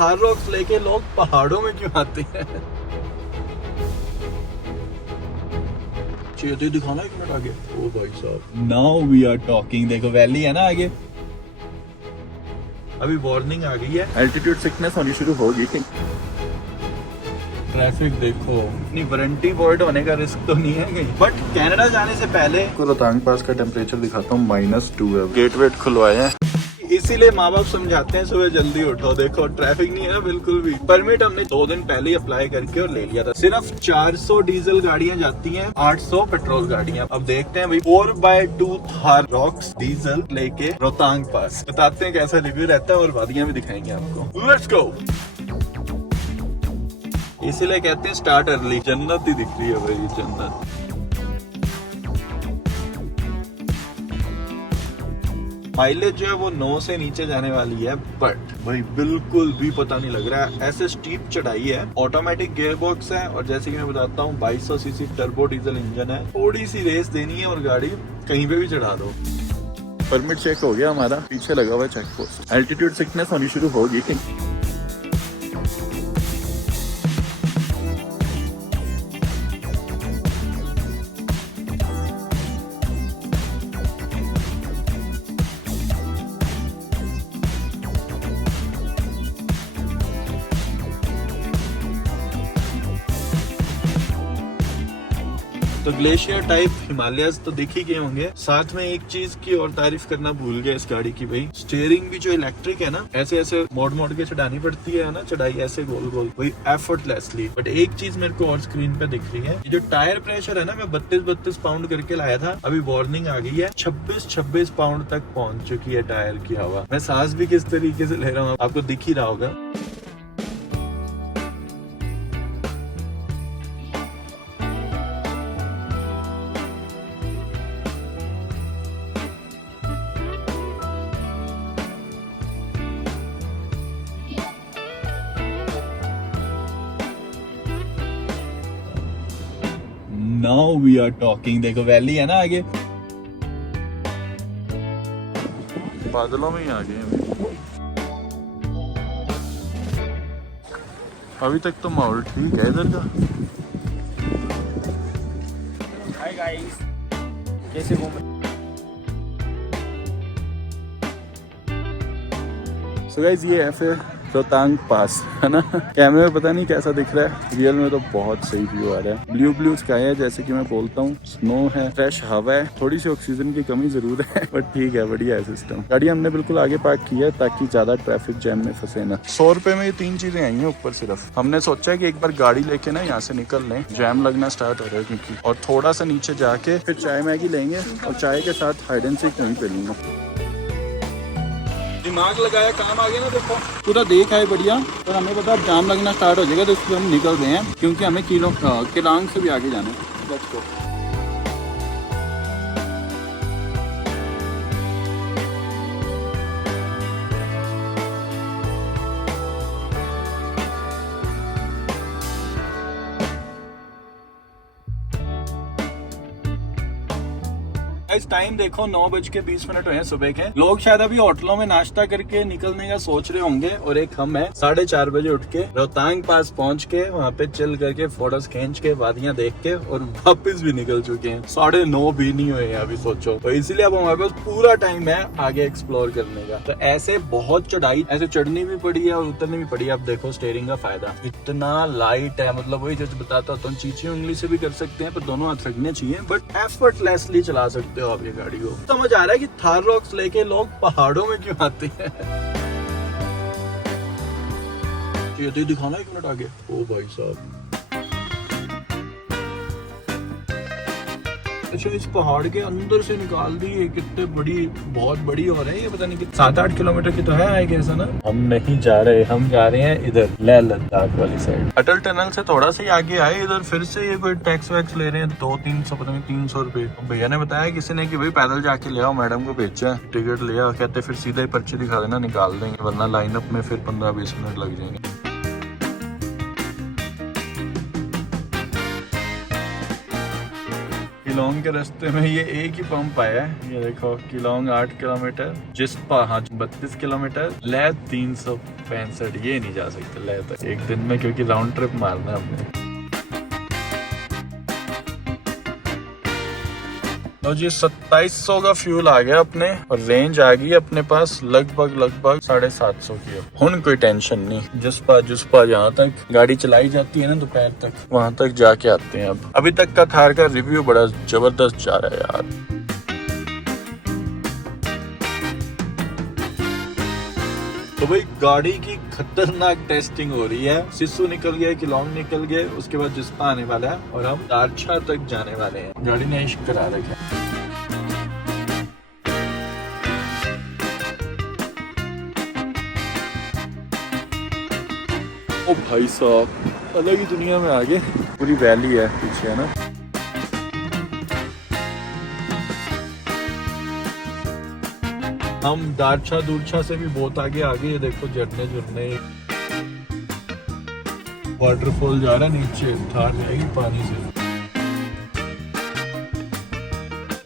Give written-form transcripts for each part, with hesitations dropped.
Thar rocks लेके लोग पहाड़ों में क्यों आते हैं। चाहिए दिखाना 1 मिनट आगे। ओ भाई साहब, नाउ वी आर टॉकिंग। देखो वैली है ना आगे, अभी वार्निंग आ गई है, एल्टीट्यूड सिकनेस होनी शुरू होगी। ट्रैफिक देखो, इतनी वारंटी वॉइड होने का रिस्क तो नहीं है कहीं। बट कनाडा जाने से पहले रोहतांग पास का टेम्परेचर दिखाता हूँ, -2 है। गेट वेट खुलवाए हैं, इसीलिए माँ बाप समझाते हैं सुबह जल्दी उठो। देखो ट्रैफिक नहीं है ना बिल्कुल भी। परमिट हमने 2 दिन पहले ही अप्लाई करके और ले लिया था। सिर्फ 400 डीजल गाड़ियां जाती हैं, 800 पेट्रोल गाड़ियां। अब देखते हैं भाई 4x2 थार रॉक्स डीजल लेके रोहतांग पास, बताते हैं कैसा रिव्यू रहता है और वादियां भी दिखाएंगे आपको। Let's go. इसीलिए कहते हैं स्टार्ट अर्ली। जन्नत ही दिख रही है भाई, जन्नत। माइलेज जो है वो 9 से नीचे जाने वाली है, बट भाई बिल्कुल भी पता नहीं लग रहा है। ऐसे स्टीप चढ़ाई है, ऑटोमेटिक गियर बॉक्स है और जैसे कि मैं बताता हूँ 2200 सीसी टर्बो डीजल इंजन है। थोड़ी सी रेस देनी है और गाड़ी कहीं पे भी चढ़ा दो। परमिट चेक हो गया हमारा, पीछे लगा हुआ है चेक पोस्ट। एल्टीट्यूड सिकनेस होनी शुरू होगी। तो ग्लेशियर टाइप हिमालयस तो दिख ही गए होंगे। साथ में एक चीज की और तारीफ करना भूल गया इस गाड़ी की भाई, स्टीयरिंग भी जो इलेक्ट्रिक है ना, ऐसे ऐसे मोड़ के चढ़ानी पड़ती है ना, चढ़ाई ऐसे गोल गोल, वही एफर्टलेसली। बट एक चीज मेरे को और स्क्रीन पे दिख रही है, ये जो टायर प्रेशर है ना, मैं 32 पाउंड करके लाया था, अभी वार्निंग आ गई है 26 पाउंड तक पहुंच चुकी है टायर की हवा। मैं सांस भी किस तरीके से ले रहा हूँ आपको दिख ही रहा होगा। Now we are talking. देखो वैली है ना आगे, बादलों में ही आ गए हैं। अभी तक तो माहौल ठीक है इधर का। हाय गाइस, कैसे घूम रहे? सो गाइस ये है फिर रोहतांग पास, है ना। कैमरे में पता नहीं कैसा दिख रहा है, रियल में तो बहुत सही व्यू आ रहा है। ब्लू स्काई है जैसे कि मैं बोलता हूँ, स्नो है, फ्रेश हवा है, थोड़ी सी ऑक्सीजन की कमी जरूर है बट ठीक है, बढ़िया है सिस्टम। गाड़ी हमने बिल्कुल आगे पार्क की है ताकि ज्यादा ट्रैफिक जैम में फंसे ना। 100 रुपए में ये 3 चीजें आई हैं ऊपर सिर्फ। हमने सोचा है कि एक बार गाड़ी लेके ना यहाँ से निकल लें, जैम लगना स्टार्ट हो रहा है क्योंकि, और थोड़ा सा नीचे जाके फिर चाय मैगी लेंगे और चाय के साथ हाइड एंड सीक वहीं पे लूंगा। दिमाग लगाया काम आ गया ना, देखो पूरा देख आए बढ़िया। और हमें पता अब जाम लगना स्टार्ट हो जाएगा तो इसलिए हम निकल रहे हैं क्योंकि हमें किलांग से भी आगे जाना है। Let's go. इस टाइम देखो 9:20 हुए हैं सुबह के। लोग शायद अभी होटलों में नाश्ता करके निकलने का सोच रहे होंगे और एक हम है 4:30 बजे उठ के रोहतांग पास पहुंच के वहाँ पे चिल करके फोटोज खींच के वादियां देख के और वापस भी निकल चुके हैं। 9:30 भी नहीं हुए हैं अभी, सोचो। तो इसलिए अब हमारे पास पूरा टाइम है आगे एक्सप्लोर करने का। तो ऐसे बहुत चढ़ाई, ऐसे चढ़नी भी पड़ी है और उतरनी भी पड़ी है। अब देखो स्टीयरिंग का फायदा इतना लाइट है, मतलब वही जो बताता हूँ, चीची उंगली से भी कर सकते हैं पर दोनों हाथ रखने चाहिए, बट एफर्टलेसली चला सकते हो आप ये गाड़ी को। समझ आ रहा है कि थार रॉक्स लेके लोग पहाड़ों में क्यों आते हैं। ये दिखाना 1 मिनट आगे। ओ भाई साहब, अच्छा इस पहाड़ के अंदर से निकाल दी है, कितने बड़ी, बहुत बड़ी हो रही है। ये पता नहीं कितने 7-8 किलोमीटर की तो है आई गेस, है ना। हम नहीं जा रहे, हम जा रहे हैं इधर लेह लद्दाख वाली साइड। अटल टनल से थोड़ा सा ही आगे आए, इधर फिर से ये कोई टैक्स वैक्स ले रहे हैं 200-300, पता नहीं 300 रुपए। भैया ने बताया किसी ने कि भाई पैदल जाके ले आओ, मैडम को भेजा, टिकट ले आओ, कहते फिर सीधा ही पर्ची दिखा देना, निकाल देंगे, वरना लाइनअप में फिर 15-20 मिनट लग जाएंगे। किलोंग के रास्ते में ये एक ही पंप आया है। ये देखो किलोंग 8 किलोमीटर, जिस्पा 32 किलोमीटर, ले 365। ये नहीं जा सकते ले तक एक दिन में, क्योंकि राउंड ट्रिप मारना है हमने। तो जी 2700 का फ्यूल आ गया अपने, और रेंज आ गई अपने पास लगभग 750 की। हुन कोई टेंशन नहीं, जुस्पा जहाँ तक गाड़ी चलाई जाती है ना दोपहर तक, वहां तक जाके आते हैं। अब अभी तक का थार का रिव्यू बड़ा जबरदस्त जा रहा है यार। तो भाई गाड़ी की खतरनाक टेस्टिंग हो रही है। सिस्सू निकल गया, किलोंग निकल गए, उसके बाद जिस्पा आने वाला है और हम दारछा तक जाने वाले हैं। गाड़ी ने इश्क करा रखा है। ओ भाई साहब, अलग ही दुनिया में आ गए। पूरी वैली है पीछे, है ना। हम दारछा दूरछा से भी बहुत आगे ये देखो झरने वाटरफॉल जा रहा है नीचे, थार जाएगी पानी से।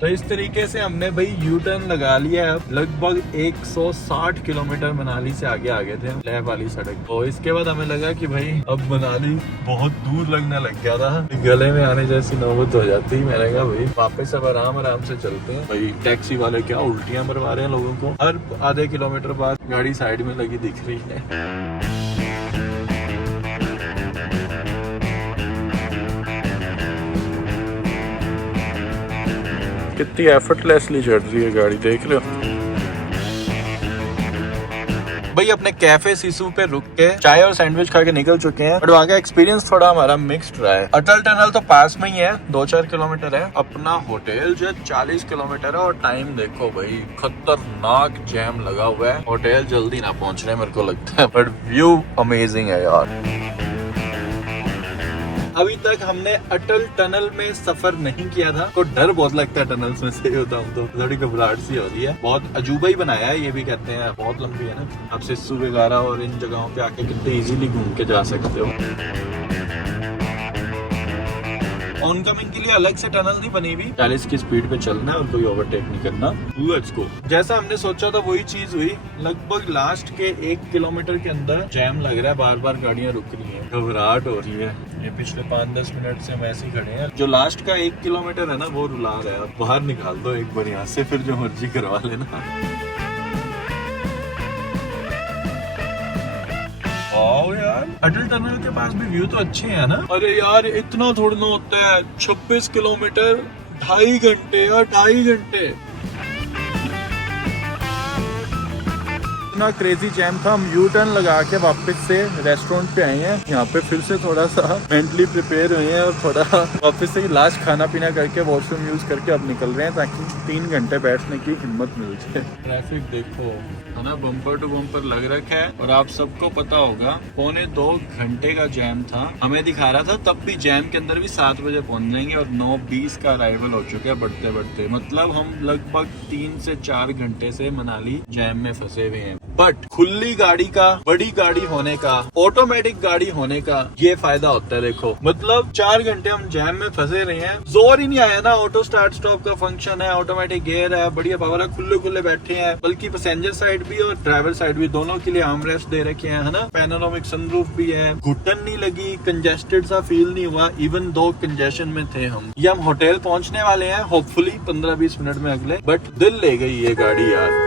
तो इस तरीके से हमने भाई यू टर्न लगा लिया है। लगभग 160 किलोमीटर मनाली से आगे थे लेह वाली सड़क। तो इसके बाद हमें लगा कि भाई अब मनाली बहुत दूर लगने लग गया था, गले में आने जैसी नौबत हो जाती। मैंने कहा भाई वापस अब आराम से चलते हैं। भाई टैक्सी वाले क्या उल्टियां मरवा रहे हैं लोगों को, हर आधे किलोमीटर बाद गाड़ी साइड में लगी दिख रही है। कितनी एफर्टलेसली चढ़ रही है गाड़ी, देख रहे हो। भाई अपने कैफे सिसु पे रुक के चाय और सैंडविच खा के निकल चुके हैं, बट वहाँ का एक्सपीरियंस थोड़ा हमारा मिक्स्ड रहा है। अटल टनल तो पास में ही है, 2-4 किलोमीटर है। अपना होटल जो 40 किलोमीटर है, और टाइम देखो भाई खतरनाक जैम लगा हुआ है। होटल जल्दी ना पहुँच रहे मेरे को लगता है, बट व्यू अमेजिंग है यार। अभी तक हमने अटल टनल में सफर नहीं किया था, तो डर बहुत लगता है टनल्स में से होता हूँ तो थोड़ी घबराहट सी होती है। बहुत अजूबा ही बनाया है, ये भी कहते हैं बहुत लंबी है ना। आप सिस्सू वगैरह और इन जगहों पे आके कितने इजीली घूम के जा सकते हो। ऑनकमिंग के लिए अलग से टनल नहीं बनी हुई, 40 की स्पीड पे चलना है और कोई ओवरटेक नहीं करना। Let's go. जैसा हमने सोचा था वही चीज हुई। लगभग लास्ट के 1 किलोमीटर के अंदर जैम लग रहा है, बार बार गाड़ियां रुक रही हैं, घबराहट हो रही है। ये पिछले 5-10 मिनट से हम ऐसे ही खड़े हैं। जो लास्ट का 1 किलोमीटर है ना वो रुला रहा है। अब बाहर निकाल दो एक बार यहाँ से, फिर जो मर्जी करवा लेना। वाओ यार, अटल टनल के पास भी व्यू तो अच्छे हैं ना। अरे यार इतना थोड़ा ना होता है, 26 किलोमीटर 2.5 घंटे या 2.5 घंटे। इतना क्रेजी जैम था। हम यू टर्न लगा के वापस से रेस्टोरेंट पे आए हैं। यहाँ पे फिर से थोड़ा सा मेंटली प्रिपेयर हुए हैं और थोड़ा वापस से लास्ट खाना पीना करके वॉशरूम यूज करके अब निकल रहे हैं, ताकि 3 घंटे बैठने की हिम्मत मिल जाए। ट्रैफिक देखो है ना, बम्पर टू बम्पर लग रखा है। और आप सबको पता होगा 1.25 घंटे का जैम था। हमें दिखा रहा था तब भी जैम के अंदर भी 7 बजे पहुंच जाएंगे, और 9:20 का अराइवल हो चुका है बढ़ते बढ़ते। मतलब हम लगभग 3 से 4 घंटे से मनाली जैम में फंसे हुए हैं। बट खुली गाड़ी का, बड़ी गाड़ी होने का, ऑटोमेटिक गाड़ी होने का ये फायदा होता है। देखो मतलब 4 घंटे हम जैम में फंसे रहे हैं, जोर ही नहीं आया ना। ऑटो स्टार्ट स्टॉप का फंक्शन है, ऑटोमेटिक गियर है, बढ़िया पावर है, खुले बैठे हैं। बल्कि पैसेंजर साइड भी और ड्राइवर साइड भी दोनों के लिए आर्मरेस्ट दे रखे हैं, है ना। पैनोरामिक सनरूफ भी है, घुटन नहीं लगी, कंजेस्टेड सा फील नहीं हुआ। इवन दो कंजेशन में थे हम। ये हम होटल पहुंचने वाले हैं होपफुली 15-20 मिनट में अगले। बट दिल ले गई ये गाड़ी यार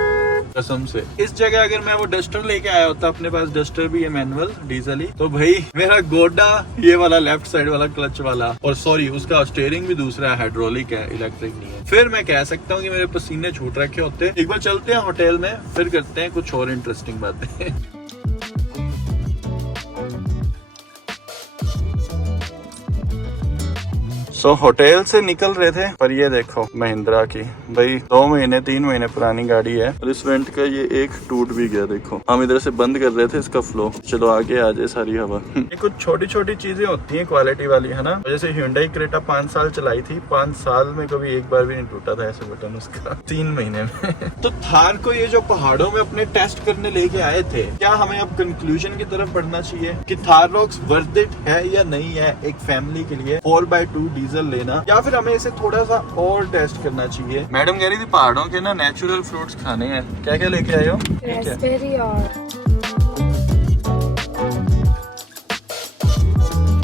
कसम से। इस जगह अगर मैं वो डस्टर लेके आया होता, अपने पास डस्टर भी है मैनुअल डीजल ही, तो भाई मेरा गोडा ये वाला लेफ्ट साइड वाला क्लच वाला, और सॉरी उसका स्टीयरिंग भी दूसरा है, हाइड्रोलिक है, इलेक्ट्रिक नहीं है, फिर मैं कह सकता हूँ कि मेरे पसीने छूट रखे होते। एक बार चलते हैं होटल में, फिर करते हैं कुछ और इंटरेस्टिंग बातें। होटल से निकल रहे थे, पर ये देखो महिंद्रा की भाई 2-3 महीने पुरानी गाड़ी है, और इस वेंट का ये एक टूट भी गया। देखो हम इधर से बंद कर रहे थे इसका फ्लो, चलो आगे आ जाए सारी हवा। ये कुछ छोटी छोटी चीजें होती हैं क्वालिटी वाली, है ना। जैसे Hyundai क्रेटा 5 साल चलाई थी, 5 साल में कभी एक बार भी नहीं टूटा था ऐसे बटन उसका, 3 महीने में। तो थार को ये जो पहाड़ों में अपने टेस्ट करने लेके आए थे, क्या हमें अब कंक्लूजन की तरफ बढ़ना चाहिए कि थार रॉक्स वर्थ इट है या नहीं है एक फैमिली के लिए। 4x2 डीजल डीजल लेना, या फिर हमें इसे थोड़ा सा और टेस्ट करना चाहिए। मैडम कह रही थी पहाड़ों के ना नेचुरल फ्रूट्स खाने हैं। क्या क्या लेके आए हो? रास्पबेरी और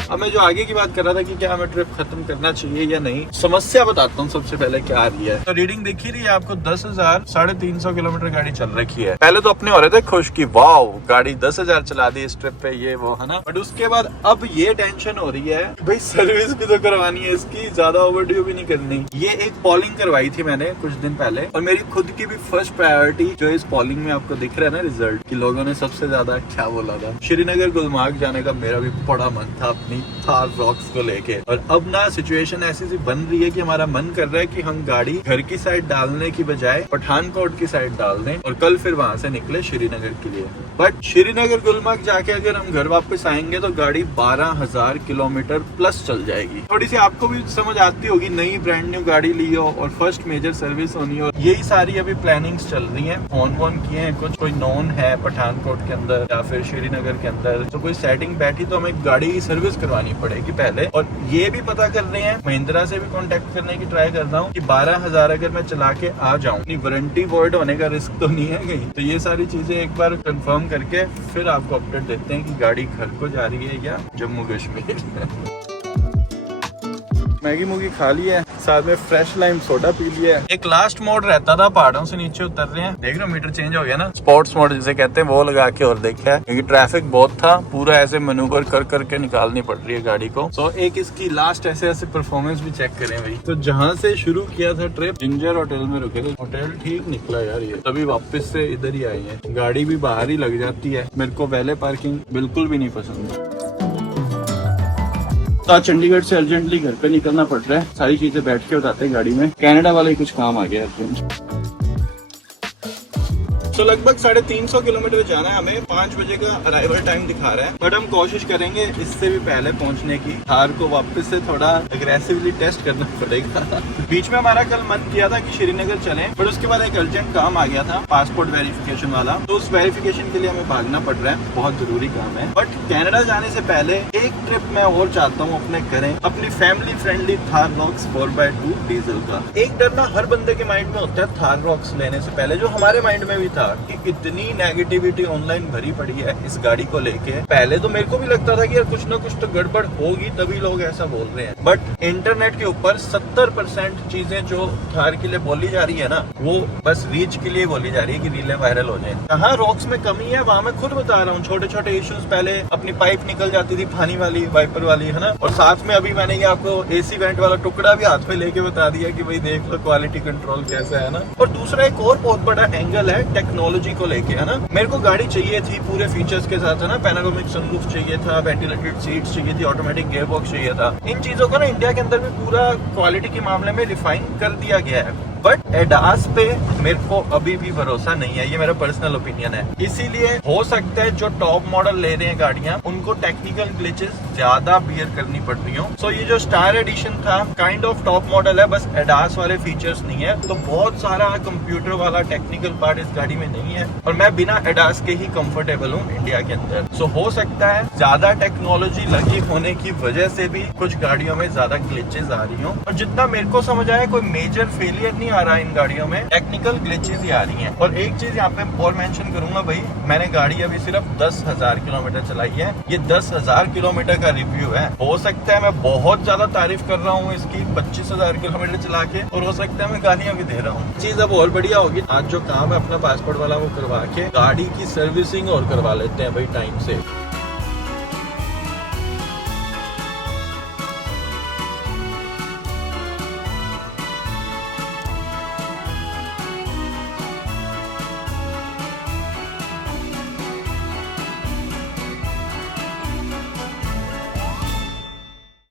अब मैं जो आगे की बात कर रहा था कि क्या हमें ट्रिप खत्म करना चाहिए या नहीं, समस्या बताता हूँ सबसे पहले क्या आ रही है। तो रीडिंग देखी रही है आपको, 10,000 350 किलोमीटर गाड़ी चल रखी है। पहले तो अपने हो रहे थे खुश की वाओ गाड़ी 10,000 चला दी इस ट्रिप पे, ये वो है ना। बट उसके बाद अब ये टेंशन हो रही है भाई सर्विस भी तो करवानी है इसकी, ज्यादा ओवरड्यू भी नहीं करनी। ये एक पॉलिंग करवाई थी मैंने कुछ दिन पहले, और मेरी खुद की भी फर्स्ट प्रायोरिटी जो इस पॉलिंग में आपको दिख रहा है ना रिजल्ट, कि लोगों ने सबसे ज्यादा क्या बोला था, श्रीनगर गुलमार्ग जाने का मेरा भी बड़ा मन था अपनी थार रॉक्स को लेके। और अब ना सिचुएशन ऐसी सी बन रही है कि हमारा मन कर रहा है कि हम गाड़ी घर की साइड डालने की बजाय पठानकोट की साइड डाल दें और कल फिर वहां से निकले श्रीनगर के लिए। बट श्रीनगर गुलमर्ग जाके अगर हम घर वापस आएंगे तो गाड़ी 12,000 किलोमीटर प्लस चल जाएगी। थोड़ी सी आपको भी समझ आती होगी, नई ब्रांड न्यू गाड़ी ली हो और फर्स्ट मेजर सर्विस होनी हो। यही सारी अभी प्लानिंग्स चल रही हैं, फोन वोन किए हैं, कुछ कोई नॉन है पठानकोट के अंदर या फिर श्रीनगर के अंदर, तो कोई सेटिंग बैठी तो हमें गाड़ी की सर्विस करवानी पड़ेगी पहले। और ये भी पता कर रहे हैं, महिंद्रा से भी कांटेक्ट करने की ट्राई कर रहा हूँ कि 12,000 अगर मैं चला के आ जाऊँ, वारंटी वॉइड होने का रिस्क तो नहीं है कहीं। तो ये सारी चीजें एक बार कंफर्म करके फिर आपको अपडेट देते हैं कि गाड़ी घर को जा रही है या जम्मू कश्मीर। मैगी मूगी खा ली है, साथ में फ्रेश लाइम सोडा पी लिया है। एक लास्ट मोड रहता था, पहाड़ों से नीचे उतर रहे हैं, देख रहे हो मीटर चेंज हो गया ना, स्पोर्ट्स मोड जिसे कहते हैं, वो लगा के और देखा है क्योंकि ट्रैफिक बहुत था, पूरा ऐसे मैन्यूवर कर करके निकालनी पड़ रही है गाड़ी को। तो एक इसकी लास्ट ऐसे परफॉर्मेंस भी चेक करें भाई। तो जहाँ से शुरू किया था ट्रिप, जिंजर होटल में रुके थे, होटल ठीक निकला यार ये, तभी वापस से इधर ही आई है। गाड़ी भी बाहर ही लग जाती है, मेरे को वैले पार्किंग बिल्कुल भी नहीं पसंद। तो चंडीगढ़ से अर्जेंटली घर पे निकलना पड़ रहा है, सारी चीजें बैठ के बताते हैं गाड़ी में। कनाडा वाला ही कुछ काम आ गया अर्जेंट। तो लगभग 350 किलोमीटर जाना है हमें, 5 बजे का अराइवल टाइम दिखा रहा है, बट हम कोशिश करेंगे इससे भी पहले पहुंचने की। थार को वापस से थोड़ा अग्रेसिवली टेस्ट करना पड़ेगा। बीच में हमारा कल मन किया था कि श्रीनगर चलें, बट उसके बाद एक अर्जेंट काम आ गया था पासपोर्ट वेरिफिकेशन वाला, तो उस वेरिफिकेशन के लिए हमें भागना पड़ रहा है, बहुत जरूरी काम है। बट कनाडा जाने से पहले एक ट्रिप मैं और चाहता हूँ अपने करें, अपनी family friendly Thar rocks 4x2 diesel का। एक डर ना हर बंदे के माइंड में होता है थार रॉक्स लेने से पहले, जो हमारे माइंड में भी था कि इतनी नेगेटिविटी ऑनलाइन भरी पड़ी है इस गाड़ी को लेके। पहले तो मेरे को भी लगता था कि यार कुछ ना कुछ तो गड़बड़ होगी तभी लोग ऐसा बोल रहे हैं, बट इंटरनेट के ऊपर 70% चीजें जो थार के लिए बोली जा रही है ना, वो बस रीच के लिए बोली जा रही है कि रीलें वायरल हो जाए। कहाँ रॉक्स में कमी है वहां मैं खुद बता रहा हूँ, छोटे छोटे इश्यूज। पहले अपनी पाइप निकल जाती थी पानी वाली, वाइपर वाली, है ना, और साथ में अभी मैंने ये आपको एसी वेंट वाला टुकड़ा भी हाथ में लेके बता दिया कि भाई देख लो क्वालिटी कंट्रोल कैसा है ना। और दूसरा एक और बहुत बड़ा एंगल है टेक्नोलॉजी को लेके, है ना। मेरे को गाड़ी चाहिए थी पूरे फीचर्स के साथ, है ना, पैनोरामिक सनरूफ चाहिए था, वेंटिलेटेड सीट्स चाहिए थी, ऑटोमेटिक गियर बॉक्स चाहिए था। इन चीजों को ना इंडिया के अंदर भी पूरा क्वालिटी के मामले में रिफाइन कर दिया गया है, बट एडास पे मेरे को अभी भी भरोसा नहीं है, ये मेरा पर्सनल ओपिनियन है। इसीलिए हो सकता है जो टॉप मॉडल ले रहे हैं गाड़ियां, उनको टेक्निकल ग्लिचेस ज्यादा बियर करनी पड़ रही हो। सो ये जो स्टार एडिशन था काइंड ऑफ टॉप मॉडल है, बस एडास वाले फीचर्स नहीं है, तो बहुत सारा कंप्यूटर वाला टेक्निकल पार्ट इस गाड़ी में नहीं है, और मैं बिना एडास के ही कंफर्टेबल हूँ इंडिया के अंदर। सो हो सकता है ज्यादा टेक्नोलॉजी लगी होने की वजह से भी कुछ गाड़ियों में ज्यादा ग्लिचेस आ रही हो, और जितना मेरे को समझ आया कोई मेजर फेलियर नहीं आ रहा है इन गाड़ियों में, टेक्निकल ग्लिचेस ही आ रही हैं। और एक चीज यहाँ पे और मेंशन करूंगा भाई, मैंने गाड़ी अभी सिर्फ 10,000 किलोमीटर चलाई है, ये 10,000 किलोमीटर का रिव्यू है। हो सकता है मैं बहुत ज्यादा तारीफ कर रहा हूँ इसकी 25,000 किलोमीटर चला के, और हो सकता है मैं गालियां भी दे रहा हूँ। चीज अब और बढ़िया होगी, आज जो काम है अपना पासपोर्ट वाला वो करवा के गाड़ी की सर्विसिंग और करवा लेते हैं भाई टाइम से।